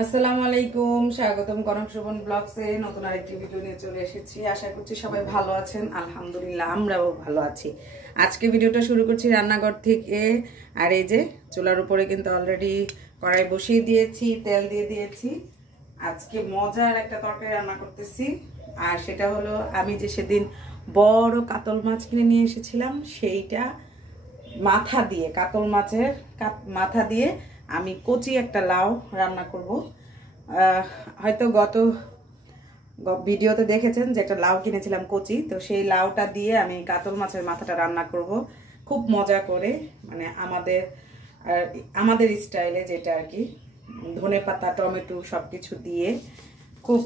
আসসালামু আলাইকুম, স্বাগতম কনক শোভন ব্লগসে নতুন আরেকটি ভিডিও নিয়ে চলে এসেছি। আশা করছি সবাই ভালো আছেন। আলহামদুলিল্লাহ আমরাও ভালো আছি। আজকে ভিডিওটা শুরু করছি রান্নাঘর থেকে। আর এই যে চুলার উপরে কিন্তু অলরেডি কড়াই বসিয়ে দিয়েছি, তেল দিয়ে দিয়েছি। আজকে মজার একটা তরকারি রান্না করতেছি। আর সেটা হলো আমি যে সেদিন বড় কাতল মাছ কিনে নিয়ে এসেছিলাম, সেইটা মাথা দিয়ে, কাতল মাছের মাথা দিয়ে আমি কচি একটা লাউ রান্না করব। হয়তো গত ভিডিওতে দেখেছেন যে একটা লাউ কিনেছিলাম কচি, তো সেই লাউটা দিয়ে আমি কাতল মাছের মাথাটা রান্না করব খুব মজা করে, মানে আমাদের স্টাইলে, যেটা আর কি ধনেপাতা টমেটো সব কিছু দিয়ে খুব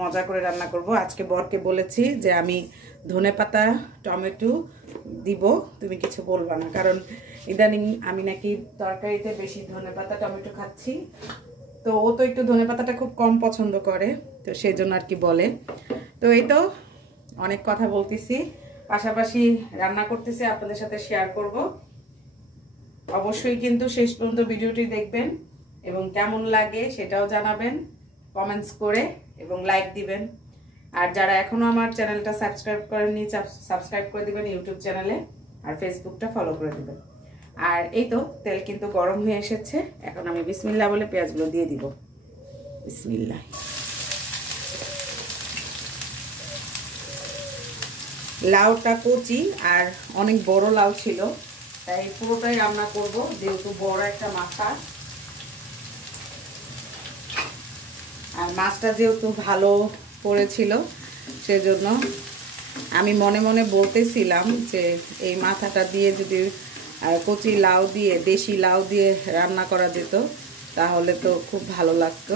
মজা করে রান্না করব। আজকে বরকে বলেছি যে আমি ধনেপাতা টমেটো দিব, তুমি কিছু বলবা না, কারণ ইদানিং আমি নাকি তরকারিতে বেশি ধনেপাতা টমেটো খাচ্ছি, তো ও তো একটু ধনেপাতাটা খুব কম পছন্দ করে, তো সেই জন্য আর কি বলে। তো এই তো অনেক কথা বলতেছি, পাশাপাশি রান্না করতেছি, আপনাদের সাথে শেয়ার করব। অবশ্যই কিন্তু শেষ পর্যন্ত ভিডিওটি দেখবেন এবং কেমন লাগে সেটাও জানাবেন কমেন্টস করে এবং লাইক দিবেন। আর যারা এখনো আমার চ্যানেলটা সাবস্ক্রাইব করেননি, সাবস্ক্রাইব করে দিবেন ইউটিউব চ্যানেলে, আর ফেসবুকটা ফলো করে দিবেন। আর এই তো তেল কিন্তু গরম হয়ে এসেছে, এখন আমি বিসমিল্লাহ বলে পেঁয়াজগুলো দিয়ে দিব। বিসমিল্লাহ। লাউটা কচি আর অনেক বড় লাউ ছিল, তাই পুরোটাই রান্না করব, যেহেতু বড় একটা মাথা। আর মাছটা যেহেতু ভালো পড়েছিল, সেজন্য আমি মনে মনে বলতেছিলাম যে এই মাথাটা দিয়ে যদি কচি লাউ দিয়ে, দেশি লাউ দিয়ে রান্না করা যেত তাহলে তো খুব ভালো লাগতো।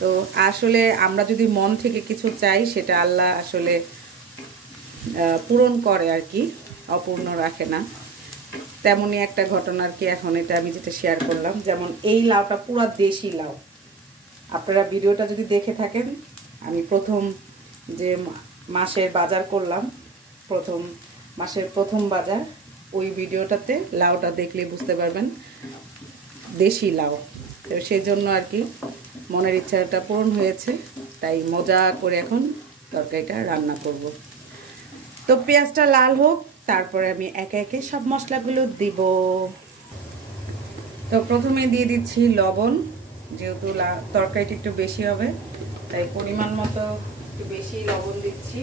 তো আসলে আমরা যদি মন থেকে কিছু চাই, সেটা আল্লাহ আসলে পূরণ করে আর কি, অপূর্ণ রাখে না। তেমনই একটা ঘটনা আর কি। এখন এটা আমি যেটা শেয়ার করলাম, যেমন এই লাউটা পুরো দেশি লাউ। আপনারা ভিডিওটা যদি দেখে থাকেন, আমি প্রথম যে মাসের বাজার করলাম, মাসের প্রথম বাজার, ওই ভিডিওটাতে লাউটা দেখলে বুঝতে পারবেন দেশি লাউ। তো সেই জন্য আর কি মনের ইচ্ছাটা পূরণ হয়েছে, তাই মজা করে এখন তরকারিটা রান্না করব। তো পেঁয়াজটা লাল হোক, তারপরে আমি একে একে সব মশলাগুলো দিব। তো প্রথমে দিয়ে দিচ্ছি লবণ, যেহেতু তরকারিটা একটু বেশি হবে তাই পরিমাণ মতো একটু বেশি লবণ দিচ্ছি।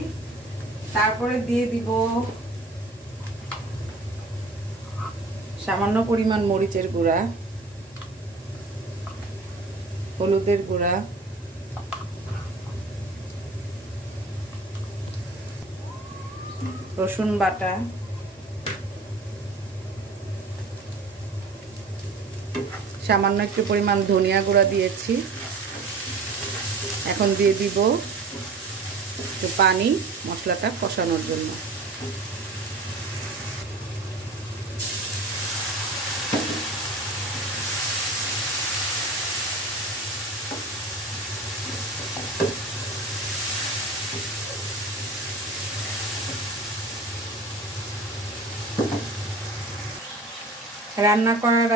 তারপরে দিয়ে দিব সামান্য পরিমাণ মরিচের গুঁড়া, হলুদের গুঁড়া, রসুন বাটা, সামান্য একটু পরিমাণ ধনিয়া গুঁড়া দিয়েছি। এখন দিয়ে দিব একটু পানি মশলাটা কষানোর জন্য। রান্না করার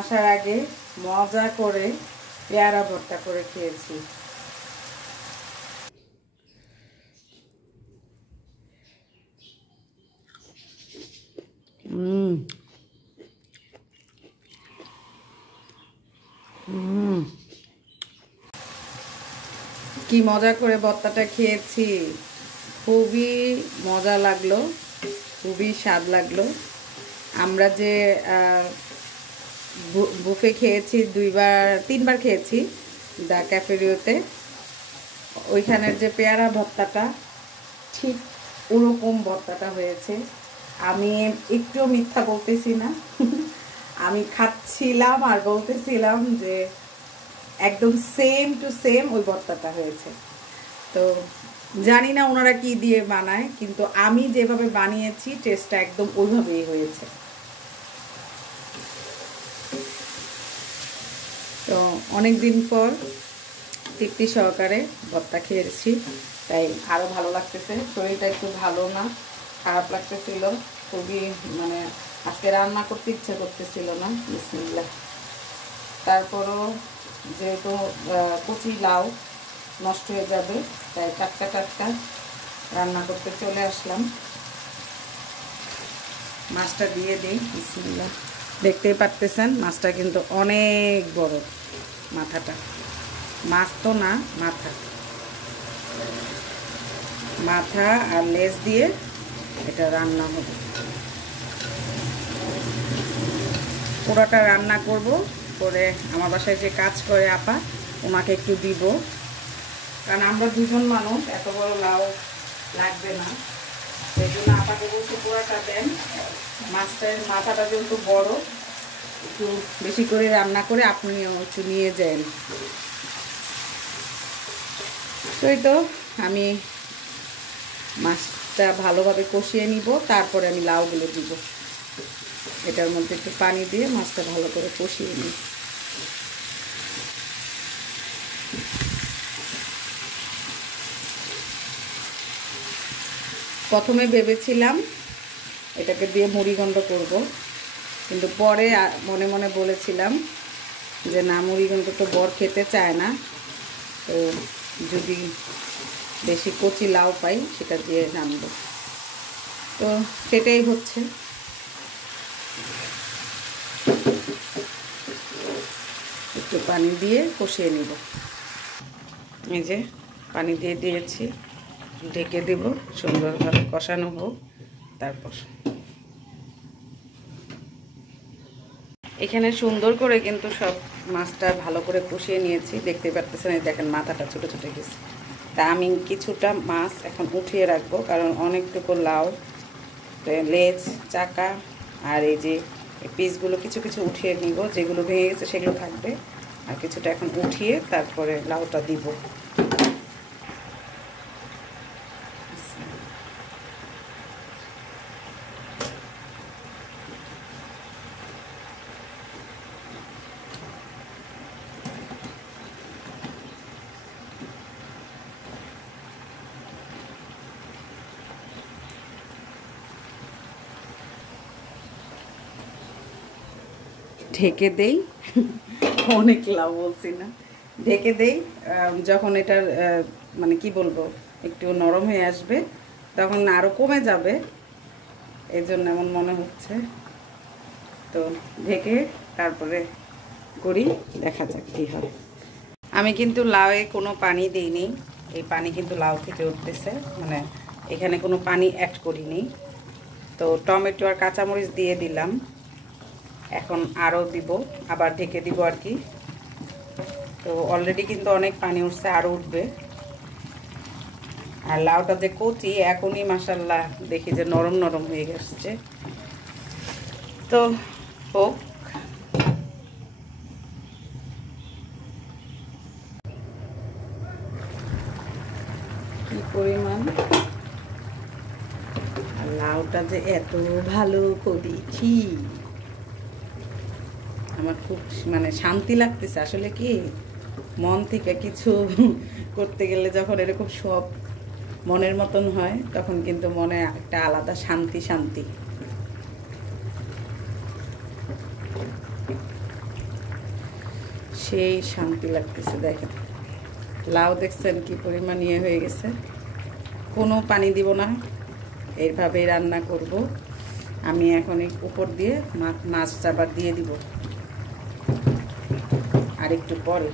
আসার আগে মজা করে পেয়ারা ভর্তা করে খেয়েছি। কি মজা করে ভর্তাটা খেয়েছি, খুবই মজা লাগলো, খুবই স্বাদ লাগলো। আমরা যে বুফে খেয়েছি, 3বার খেয়েছি দ্য ক্যাফেরিওতে, ওইখানের যে পেয়ারা ভর্তাটা ঠিক ওরকম ভর্তাটা হয়েছে। আমি একটু মিথ্যা বলতেছি না, আমি খাচ্ছিলাম আর বলতেছিলাম যে একদম সেম টু সেম ওই ভর্তাটা হয়েছে। তো জানি না ওনারা কি দিয়ে বানায়, কিন্তু আমি যেভাবে বানিয়েছি টেস্টটা একদম ওইভাবেই হয়েছে। তো অনেক দিন পর তৃপ্তি সহকারে ভর্তা খেয়েছি, তাই আরও ভালো লাগতেছে। শরীরটা একটু ভালো না, খারাপ লাগতেছিল, খুবই মানে আজকে রান্না করতে ইচ্ছে করতেছিল না। বিসমিল্লাহ। তারপরও যেহেতু কচি লাউ নষ্ট হয়ে যাবে, তাই টাটকা টাটকা রান্না করতে চলে আসলাম। মাছটা দিয়ে দিই। বিসমিল্লাহ। দেখতেই পারতেছেন মাছটা কিন্তু অনেক বড়, মাথাটা। মাছ তো না, মাথা। মাথা আর লেজ দিয়ে এটা রান্না হবে। পুরোটা রান্না করব, করে আমার বাসায় যে কাজ করে আপা, ওনাকে একটু দিব, কারণ আমরা দুজন মানুষ, এত বড় লাউ লাগবে না। সেই জন্য আপাকে বলছি পুরোটা দেন। মাছটার মাথাটা যেহেতু বড়, একটু বেশি করে রান্না করে আপনিও একটু নিয়ে যান। তো আমি মাছটা ভালোভাবে কষিয়ে নিব, তারপরে আমি লাউগুলো দিব। এটার মধ্যে একটু পানি দিয়ে মাছটা ভালো করে কষিয়ে নিই। প্রথমে ভেবেছিলাম এটাকে দিয়ে মুড়িঘণ্ট করব, কিন্তু পরে মনে মনে বলেছিলাম যে না, মুড়িঘণ্ট তো বর খেতে চায় না, তো যদি বেশি কচি লাউ পাই সেটা দিয়ে রান্নব। তো সেটাই হচ্ছে। একটু পানি দিয়ে কষিয়ে নিব। এই যে পানি দিয়ে দিয়েছি, ঢেকে দেব, সুন্দরভাবে কষানো হোক। তারপর এখানে সুন্দর করে কিন্তু সব মাছটা ভালো করে কষিয়ে নিয়েছি। দেখতে পারতেছেন, এই দেখেন মাথাটা ছোটো ছোটো গেছে। তা আমি কিছুটা মাছ এখন উঠিয়ে রাখবো, কারণ অনেকটুকু লাউ, লেজ, চাকা আর এই যে পিসগুলো কিছু কিছু উঠিয়ে নিব। যেগুলো ভেঙে গেছে সেগুলো থাকবে, আর কিছুটা এখন উঠিয়ে তারপরে লাউটা দিব। ঢেকে দেই, অনেক লাউ বলছি না, ঢেকে দেই। যখন এটার মানে কি বলবো, একটু নরম হয়ে আসবে, তখন আরও কমে যাবে, এই জন্য এমন মনে হচ্ছে। তো ঢেকে তারপরে করি, দেখা যাক কী হয়। আমি কিন্তু লাউয়ে কোনো পানি দিইনি, এই পানি কিন্তু লাউ থেকে উঠতেছে, মানে এখানে কোনো পানি অ্যাড করিনি। তো টমেটো আর কাঁচামরিচ দিয়ে দিলাম, এখন আরও দিব, আবার ঢেকে দিব আর কি। তো অলরেডি কিন্তু অনেক পানি উঠছে, আরও উঠবে। আর লাউটা যে কচি, এখনই মাশাআল্লাহ দেখি যে নরম নরম হয়ে গেছে। তো হোক। কি পরিমাণ আর লাউটা যে এত ভালো করেছি, আমার খুব মানে শান্তি লাগতেছে। আসলে কি, মন থেকে কিছু করতে গেলে যখন এরকম সব মনের মতন হয়, তখন কিন্তু মনে একটা আলাদা শান্তি শান্তি। সেই শান্তি লাগতেছে। দেখেন লাউ দেখছেন কি পরিমাণ ইয়ে হয়ে গেছে। কোনো পানি দিব না, এইভাবেই রান্না করব। আমি এখন উপর দিয়ে মাছটা আবার দিয়ে দিব আর একটু পরে।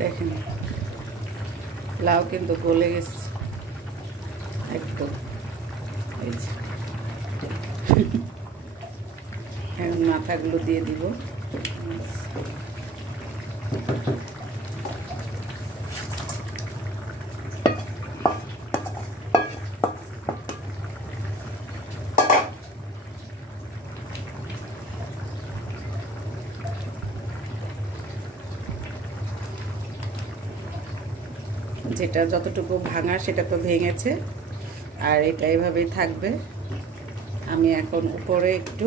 দেখেন লাউ কিন্তু গলে গেছে একদম। এখন মাথাগুলো দিয়ে দিব। যেটা যতটুকু ভাঙা সেটা তো ভেঙেছে, আর এটা এভাবেই থাকবে। আমি এখন উপরে একটু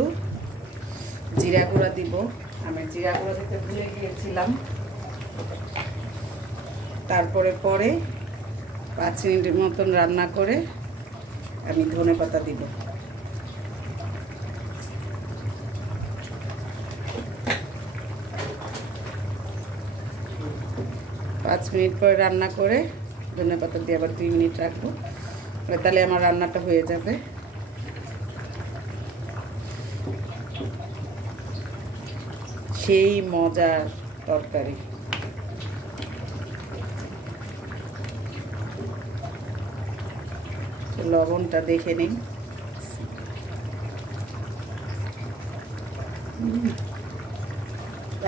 জিরা গুঁড়া দিব। আমি জিরা গুঁড়া দিতে ভুলে গিয়েছিলাম। তারপরে 5 মিনিটের মতন রান্না করে আমি ধনেপাতা দিব। 5 মিনিট পরে রান্না করে ধনেপাতা দিয়ে আবার 2 মিনিট রাখবো, তাহলে আমার রান্নাটা হয়ে যাবে। সেই মজার তরকারি। লবণটা দেখে নিন।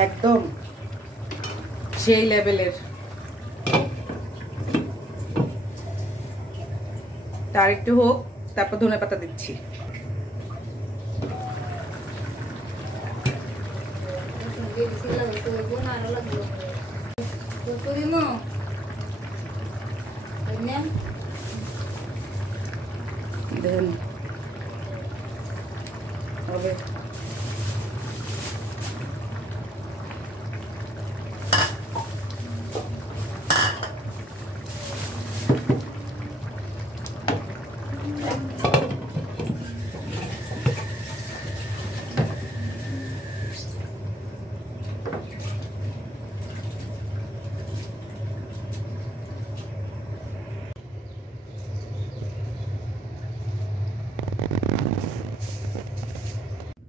একদম সেই লেভেলের। তার একটু হোক, তারপর ধনেপাতা দিচ্ছি। দেন হবে।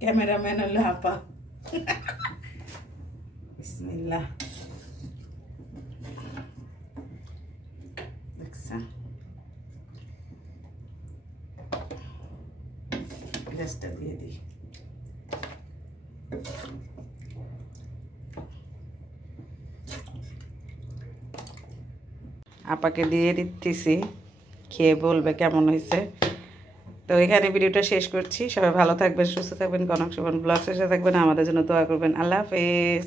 ক্যামেরাম্যান হলো আপা। বিসমিল্লাহ। দেখছেন, গ্যাসটা দিয়ে দিই। আপাকে দিয়ে দিতেছি, খেয়ে বলবে কেমন হয়েছে। তো এখানে ভিডিওটা শেষ করছি। সবাই ভালো থাকবেন, সুস্থ থাকবেন, কনক সুমন ব্লগসের সাথে থাকবেন, আমাদের জন্য দোয়া করবেন। আল্লাহ হাফেজ।